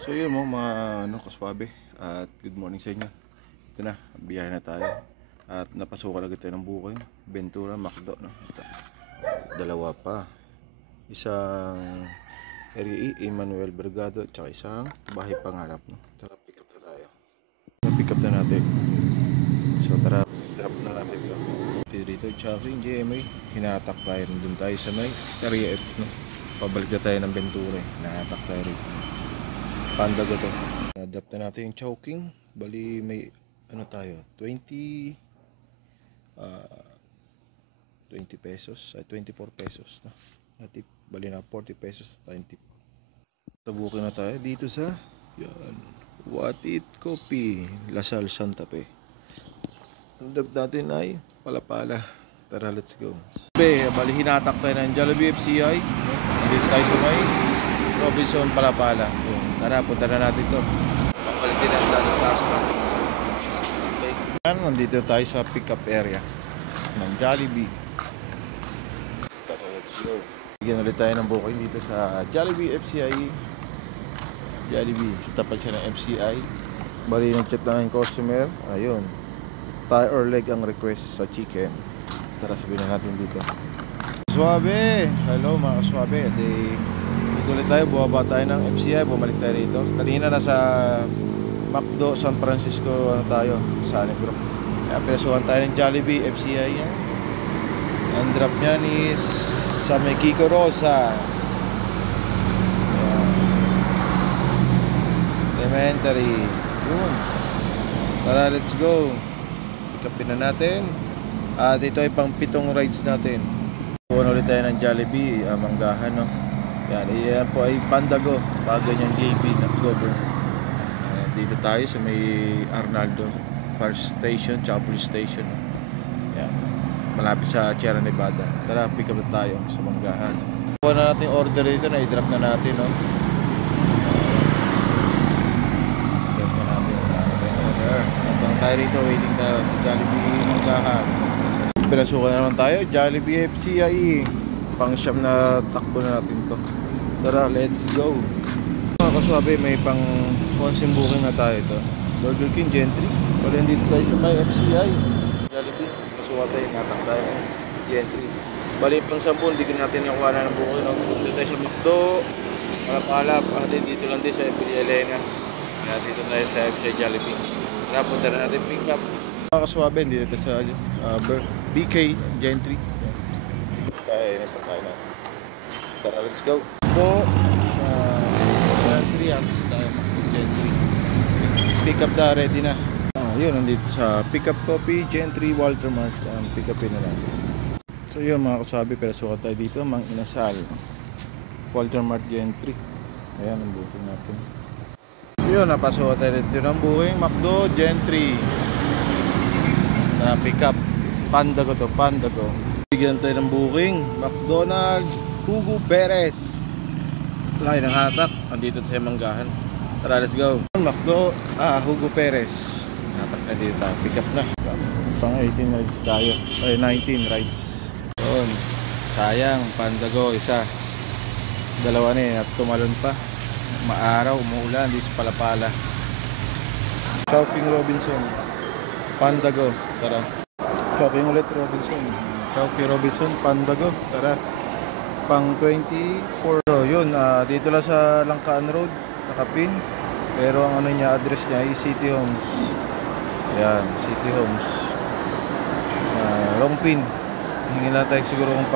So yun mo mga kaswabe, at good morning sa inyo. Ito na, biyahe na tayo. At napasukan agad tayo ng booking, Ventura, Macdo, no? Ito. Dalawa pa. Isang Area E, Emmanuel Bergado, at isang Bahay Pangarap, no? Tara, pick up na tayo. Pick up na natin. So tara, drop na natin ito. Dito, Chaffing, GMA. Hinatak tayo, nandun tayo sa may Area F, no? Pabalik na tayo ng Ventura, hinatak tayo rito. Pandago to. Adapt na natin yung choking. Bali may ano tayo, 20 pesos ay 24 pesos na. Natip, bali na 40 pesos tayong tip. Tabukin na tayo dito sa yan, What It Coffee, Lasal, Santa Fe. Ang dab natin ay Palapala. Tara, let's go. Bali hinatak tayo ng Jollibee FCI. Dito tayo sa may Robinson, Palapala. Tara, punta na natin ito. Papalitin ang dating plasma. Okay. Nandito tayo sa pick-up area ng Jollibee. Tara, let's go. Bigyan ulit tayo ng booking dito sa Jollibee FCI. Jollibee, sa tapat siya ng FCI. Bali, nag-chat lang yung customer. Ayun, thigh or leg ang request sa chicken. Tara, sabihin na natin dito. Suabe! Hello mga kaswabe. Dito ulit tayo, buwaba tayo ng FCI, bumalik tayo dito. Kanina nasa Macdo, San Francisco, ano tayo, sa Negro. Kaya pinasuhan tayo ng Jollibee FCI yan. Ang drop niyan is sa may Kiko Rosa. Elementary. Yun. Tara, let's go. Pick upin na natin. At ito ay pang 7 rides natin. Puwan ulit tayo ng Jollibee, Manggahan, no? Yan po ay Pandago, bago niyang JB na cover. Dito tayo sa may Arnaldo Fire Station, tsaka Police Station. Yan, malapit sa Sierra Nevada. Tara, pick up na tayo sa Manggahan. Kuha na natin order dito, na i-drop na natin, no? Drop na natin order. Habang tayo rito, waiting tayo sa Jollibee Manggahan. Pinasukan na naman tayo, Jollibee FCI. Pang siyam na takbo na natin to. Tara, let's go. Mga kaswabe, may pang consum booking na tayo ito. Burger King Gentry. Wala dito tayo sa may FCI Jollibee. Kasuha tayo, natak tayo Gentry. Bali pang 10, hindi natin nakuha na ng booking, no? Dito tayo sa Macdo, Palapalap, at dito lang din sa Epili Elena. Kaya dito tayo sa FCI Jollibee. Tara, punta na natin pick up. Mga kaswabe, dito tayo sa BK Gentry. Tayo na pagkain natin. Tara, let's go. Po, Trias tayo, Gentry. Pick up na, ready na. Yun, nandito sa Pick Up Coffee, Gentry, Walter Mart. Pick upin na natin. So yun mga kasabi, pero sukat tayo dito, Mang Inasal, Walter Mart, Gentry. Ayan ang booking natin. Yun, napasukat tayo dito ng booking, Macdo, Gentry. Pick up, Pandago to, Pandago. Bigyan tayo ng booking, McDonald's, Hugo Perez. Laki ng hatak, andito sa Manggahan. Tara, let's go. Macdo, Hugo Perez. Hatak na dito tayo, pick up na. Pang 18 rides tayo, ay 19 rides. Yun, sayang, Pandago, isa. Dalawa na at tumalon pa. Maaraw, umuulan, di sa Palapala. Choking Robinson, Pandago, tara. Choking ulit Robinson. Choking Robinson, Pandago, tara. Pang 24. So yun, dito lang sa Langkaan Road, nakapin. Pero ang ano niya, address niya ay City Homes. Ayan, City Homes. Long pin. Hingin lang tayo siguro kung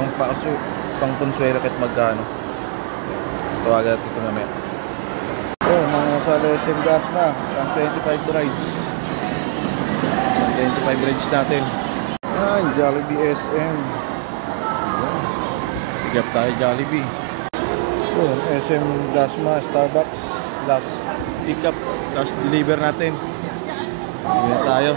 pang Consuelo kahit magkano. Tawagan natin ito namin. Mga sa SM Gasma, pang 25 rides. 25 rides natin. Jollibee SM. Pick up tayo Jollibee. SM Dasma, Starbucks. Last pick up, last deliver natin. Hindi tayo.